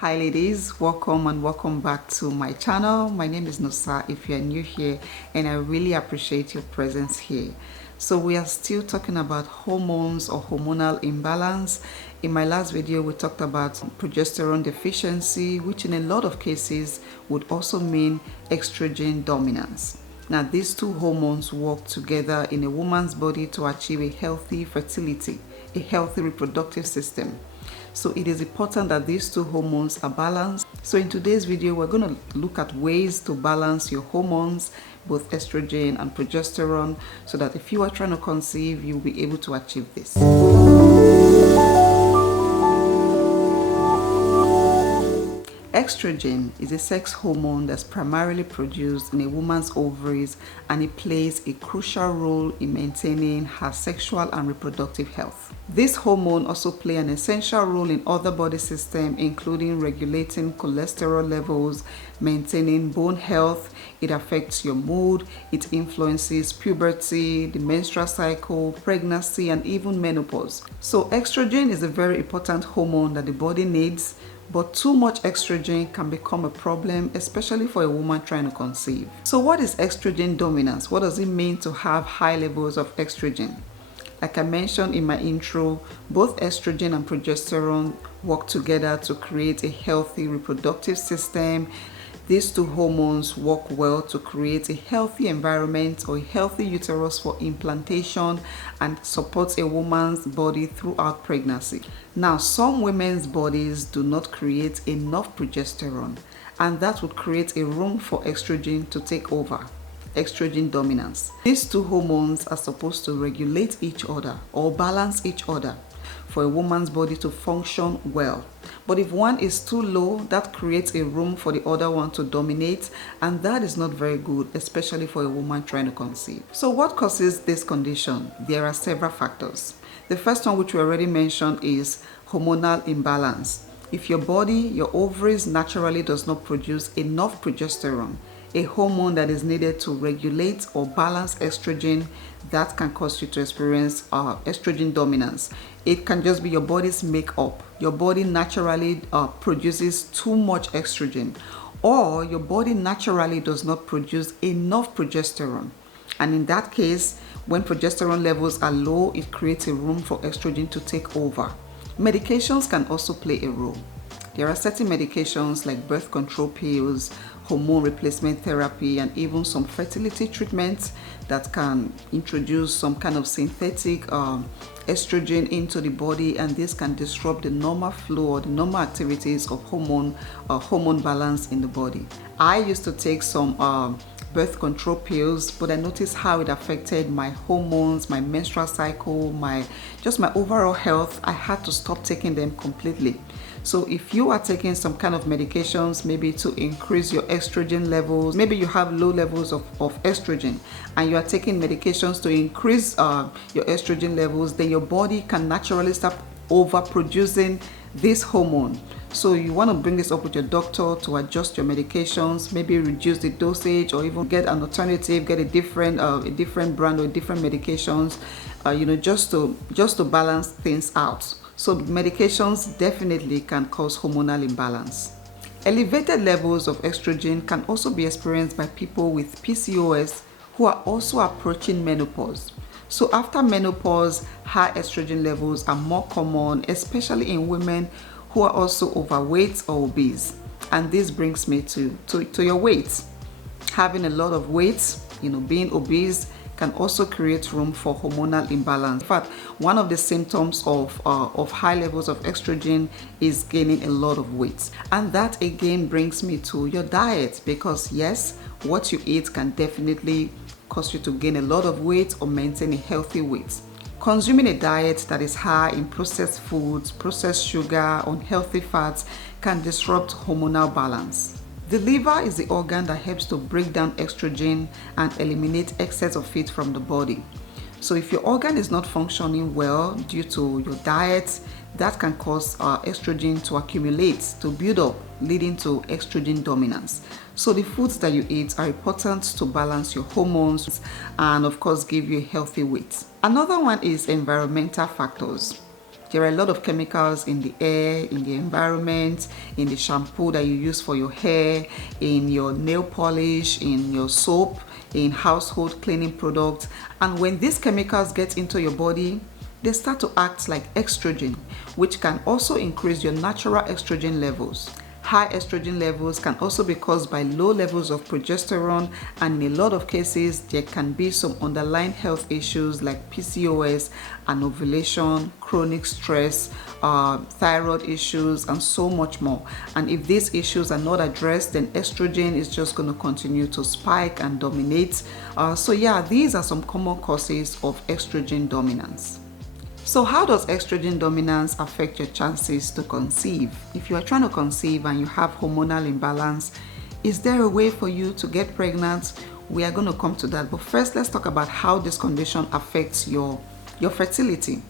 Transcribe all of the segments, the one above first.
Hi ladies, welcome back to my channel. My name is Nusa if you're new here, and I really appreciate your presence here. So we are still talking about hormones or hormonal imbalance. In my last video we talked about progesterone deficiency, which in a lot of cases would also mean estrogen dominance. Now these two hormones work together in a woman's body to achieve a healthy fertility, a healthy reproductive system. So it is important that these two hormones are balanced. So in today's video, we're going to look at ways to balance your hormones, both estrogen and progesterone, so that if you are trying to conceive, you'll be able to achieve this. Estrogen is a sex hormone that's primarily produced in a woman's ovaries, and it plays a crucial role in maintaining her sexual and reproductive health. This hormone also plays an essential role in other body systems, including regulating cholesterol levels, maintaining bone health. It affects your mood, it influences puberty, the menstrual cycle, pregnancy, and even menopause. So estrogen is a very important hormone that the body needs. But too much estrogen can become a problem, especially for a woman trying to conceive. So what is estrogen dominance? What does it mean to have high levels of estrogen? Like I mentioned in my intro, both estrogen and progesterone work together to create a healthy reproductive system. These two hormones work well to create a healthy environment or a healthy uterus for implantation and supports a woman's body throughout pregnancy. Now, some women's bodies do not create enough progesterone, and that would create a room for estrogen to take over. Estrogen dominance. These two hormones are supposed to regulate each other or balance each other for a woman's body to function well. But if one is too low, that creates a room for the other one to dominate, and that is not very good, especially for a woman trying to conceive. So what causes this condition? There are several factors. The first one, which we already mentioned, is hormonal imbalance. If your body, your ovaries naturally does not produce enough progesterone, a hormone that is needed to regulate or balance estrogen, that can cause you to experience estrogen dominance. It can just be your body's makeup. Your body naturally produces too much estrogen, or your body naturally does not produce enough progesterone. And in that case, when progesterone levels are low, it creates a room for estrogen to take over. Medications can also play a role. There are certain medications like birth control pills, hormone replacement therapy, and even some fertility treatments that can introduce some kind of synthetic estrogen into the body, and this can disrupt the normal flow or the normal activities of hormone balance in the body. I used to take some birth control pills, but I noticed how it affected my hormones, my menstrual cycle, my overall health. I had to stop taking them completely. So if you are taking some kind of medications, maybe to increase your estrogen levels, maybe you have low levels of estrogen and you are taking medications to increase your estrogen levels, then your body can naturally start overproducing this hormone. So you want to bring this up with your doctor to adjust your medications, maybe reduce the dosage, or even get an alternative, get a different brand or different medications, just to balance things out. So medications definitely can cause hormonal imbalance. Elevated levels of estrogen can also be experienced by people with PCOS who are also approaching menopause. So after menopause, high estrogen levels are more common, especially in women who are also overweight or obese. And this brings me to your weight. Having a lot of weight, being obese, can also create room for hormonal imbalance. In fact, one of the symptoms of high levels of estrogen is gaining a lot of weight. And that again brings me to your diet, because yes, what you eat can definitely cause you to gain a lot of weight or maintain a healthy weight. Consuming a diet that is high in processed foods, processed sugar, unhealthy fats can disrupt hormonal balance. The liver is the organ that helps to break down estrogen and eliminate excess of it from the body. So if your organ is not functioning well due to your diet, that can cause estrogen to accumulate, to build up, leading to estrogen dominance. So the foods that you eat are important to balance your hormones and of course give you a healthy weight. Another one is environmental factors. There are a lot of chemicals in the air, in the environment, in the shampoo that you use for your hair, in your nail polish, in your soap, in household cleaning products. And when these chemicals get into your body, they start to act like estrogen, which can also increase your natural estrogen levels. High estrogen levels can also be caused by low levels of progesterone, and in a lot of cases there can be some underlying health issues like PCOS, anovulation, chronic stress, thyroid issues, and so much more. And if these issues are not addressed, then estrogen is just going to continue to spike and dominate. So yeah, these are some common causes of estrogen dominance. So how does estrogen dominance affect your chances to conceive? If you are trying to conceive and you have hormonal imbalance, is there a way for you to get pregnant? We are going to come to that. But first, let's talk about how this condition affects your fertility.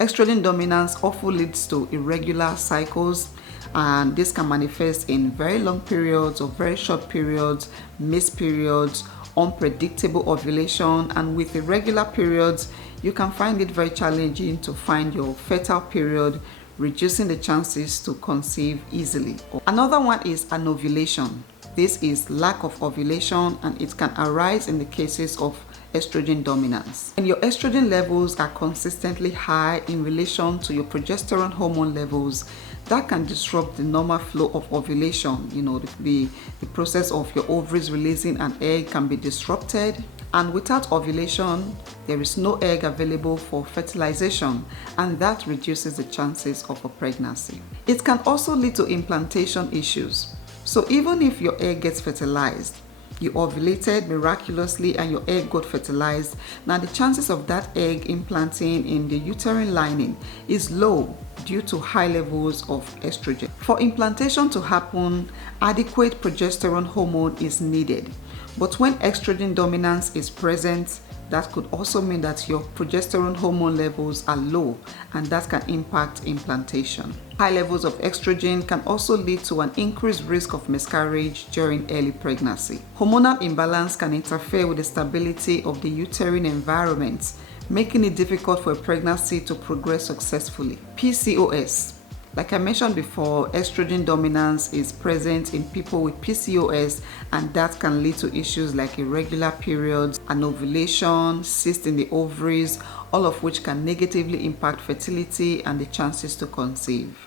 Estrogen dominance often leads to irregular cycles, and this can manifest in very long periods or very short periods, missed periods, unpredictable ovulation, and with irregular periods, you can find it very challenging to find your fertile period, reducing the chances to conceive easily. Another one is anovulation. This is lack of ovulation, and it can arise in the cases of estrogen dominance. When your estrogen levels are consistently high in relation to your progesterone hormone levels, that can disrupt the normal flow of ovulation. You know, the process of your ovaries releasing an egg can be disrupted. And without ovulation, there is no egg available for fertilization, and that reduces the chances of a pregnancy. It can also lead to implantation issues. So even if your egg gets fertilized, you ovulated miraculously and your egg got fertilized, now the chances of that egg implanting in the uterine lining is low due to high levels of estrogen. For implantation to happen, adequate progesterone hormone is needed. But when estrogen dominance is present, that could also mean that your progesterone hormone levels are low, and that can impact implantation. High levels of estrogen can also lead to an increased risk of miscarriage during early pregnancy. Hormonal imbalance can interfere with the stability of the uterine environment, making it difficult for a pregnancy to progress successfully. PCOS. Like I mentioned before, estrogen dominance is present in people with PCOS, and that can lead to issues like irregular periods, anovulation, cysts in the ovaries, all of which can negatively impact fertility and the chances to conceive.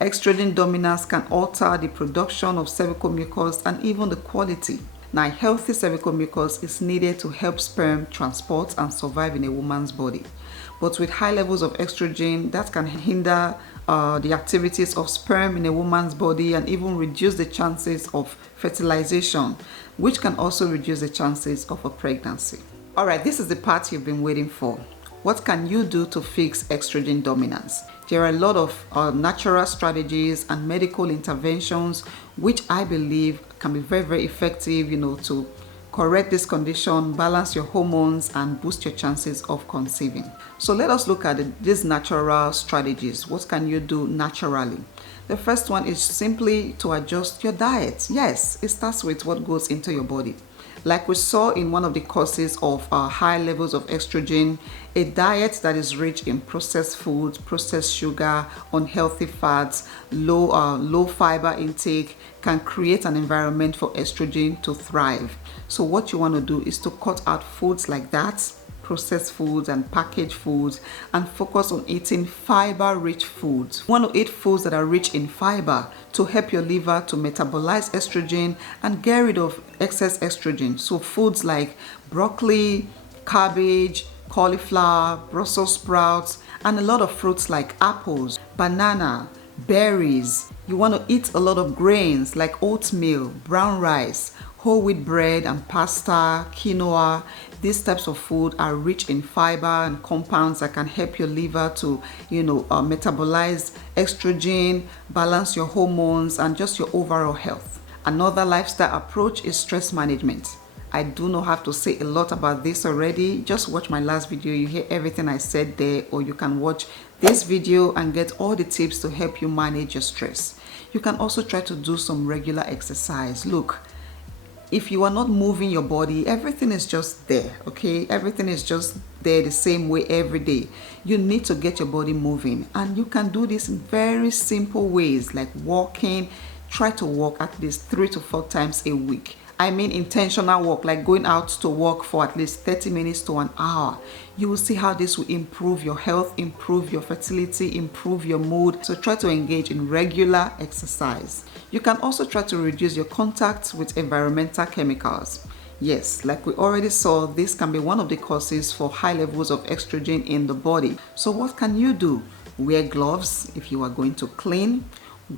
Estrogen dominance can alter the production of cervical mucus and even the quality. Now, healthy cervical mucus is needed to help sperm transport and survive in a woman's body. But with high levels of estrogen, that can hinder the activities of sperm in a woman's body and even reduce the chances of fertilization, which can also reduce the chances of a pregnancy. All right, this is the part you've been waiting for. What can you do to fix estrogen dominance? There are a lot of natural strategies and medical interventions which I believe can be very, very effective, to correct this condition, balance your hormones, and boost your chances of conceiving. So let us look at these natural strategies. What can you do naturally? The first one is simply to adjust your diet. Yes, it starts with what goes into your body. Like we saw in one of the causes of high levels of estrogen, a diet that is rich in processed foods, processed sugar, unhealthy fats, low fiber intake can create an environment for estrogen to thrive. So what you want to do is to cut out foods like that, processed foods and packaged foods, and focus on eating fiber-rich foods. You want to eat foods that are rich in fiber to help your liver to metabolize estrogen and get rid of excess estrogen. So foods like broccoli, cabbage, cauliflower, Brussels sprouts, and a lot of fruits like apples, banana, berries. You want to eat a lot of grains like oatmeal, brown rice, whole wheat bread and pasta, quinoa. These types of food are rich in fiber and compounds that can help your liver to, metabolize estrogen, balance your hormones, and just your overall health. Another lifestyle approach is stress management. I do not have to say a lot about this already. Just watch my last video. You hear everything I said there, or you can watch this video and get all the tips to help you manage your stress. You can also try to do some regular exercise. Look, If you are not moving your body, everything is just there, okay? Everything is just there the same way every day. You need to get your body moving, and you can do this in very simple ways like walking. Try to walk at least 3 to 4 times a week. I mean intentional walk, like going out to walk for at least 30 minutes to an hour. You will see how this will improve your health, improve your fertility, improve your mood. So try to engage in regular exercise. You can also try to reduce your contact with environmental chemicals. Yes, like we already saw, this can be one of the causes for high levels of estrogen in the body. So what can you do? Wear gloves if you are going to clean.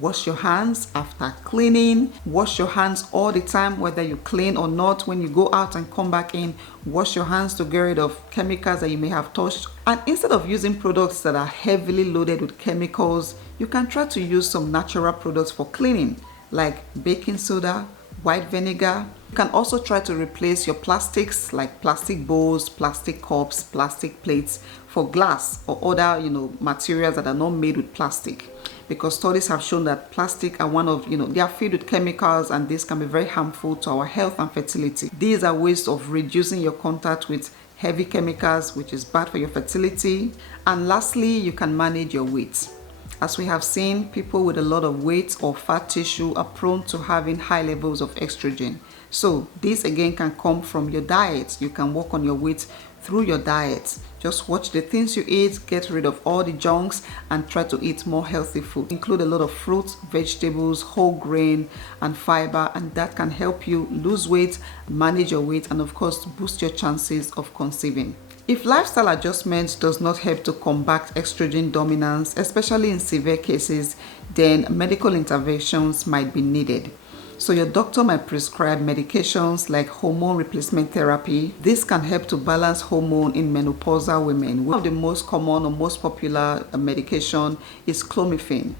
Wash your hands after cleaning. Wash your hands all the time, whether you clean or not. When you go out and come back in, wash your hands to get rid of chemicals that you may have touched. And instead of using products that are heavily loaded with chemicals, you can try to use some natural products for cleaning, like baking soda, white vinegar. You can also try to replace your plastics, like plastic bowls, plastic cups, plastic plates, for glass or other, materials that are not made with plastic. Because studies have shown that plastic are one of, they are filled with chemicals, and this can be very harmful to our health and fertility. These are ways of reducing your contact with heavy chemicals, which is bad for your fertility. And lastly, you can manage your weight. As we have seen, people with a lot of weight or fat tissue are prone to having high levels of estrogen. So this again can come from your diet. You can work on your weight through your diet. Just watch the things you eat, get rid of all the junks, and try to eat more healthy food. Include a lot of fruits, vegetables, whole grain, and fiber, and that can help you lose weight, manage your weight, and of course boost your chances of conceiving. If lifestyle adjustment does not help to combat estrogen dominance, especially in severe cases, then medical interventions might be needed. So your doctor might prescribe medications like hormone replacement therapy. This can help to balance hormone in menopausal women. One of the most common or most popular medication is clomiphene.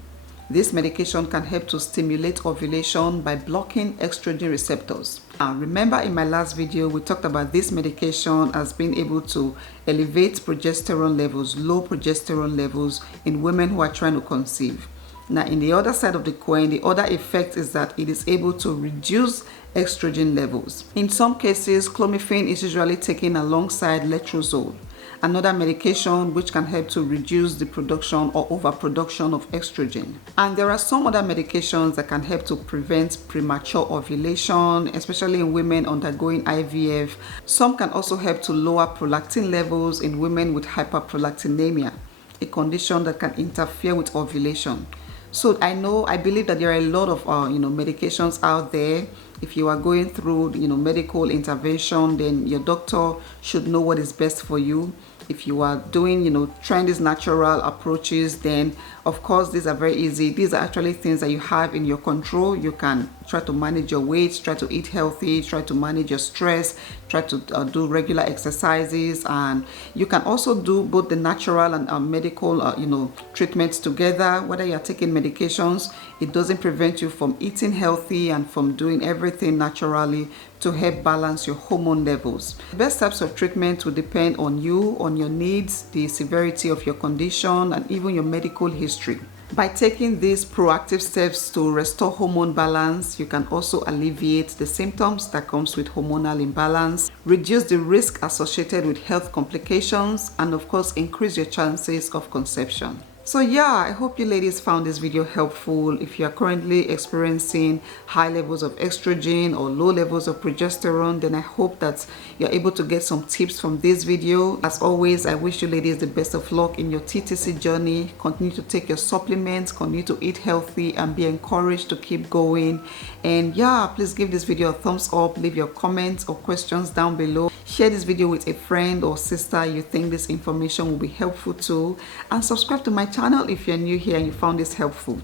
This medication can help to stimulate ovulation by blocking estrogen receptors. Now, remember in my last video, we talked about this medication as being able to elevate progesterone levels, low progesterone levels in women who are trying to conceive. Now, in the other side of the coin, the other effect is that it is able to reduce estrogen levels. In some cases, clomiphene is usually taken alongside letrozole, another medication which can help to reduce the production or overproduction of estrogen. And there are some other medications that can help to prevent premature ovulation, especially in women undergoing IVF. Some can also help to lower prolactin levels in women with hyperprolactinemia, a condition that can interfere with ovulation. So I believe that there are a lot of medications out there. If you are going through medical intervention, then your doctor should know what is best for you. If you are doing trying these natural approaches, then of course these are very easy. These are actually things that you have in your control. You can try to manage your weight, try to eat healthy, try to manage your stress, try to do regular exercises, and you can also do both the natural and medical treatments together. Whether you're taking medications, it doesn't prevent you from eating healthy and from doing everything naturally to help balance your hormone levels. The best types of treatment will depend on you, on your needs, the severity of your condition, and even your medical history. By taking these proactive steps to restore hormone balance, you can also alleviate the symptoms that comes with hormonal imbalance, reduce the risk associated with health complications, and of course increase your chances of conception. So yeah, I hope you ladies found this video helpful. If you are currently experiencing high levels of estrogen or low levels of progesterone, then I hope that you're able to get some tips from this video. As always, I wish you ladies the best of luck in your TTC journey. Continue to take your supplements, continue to eat healthy, and be encouraged to keep going. And yeah, please give this video a thumbs up, leave your comments or questions down below. Share this video with a friend or sister you think this information will be helpful to, and subscribe to my channel if you're new here and you found this helpful.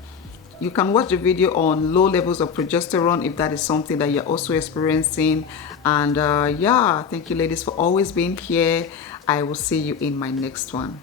You can watch the video on low levels of progesterone if that is something that you're also experiencing. And yeah, thank you ladies for always being here. I will see you in my next one.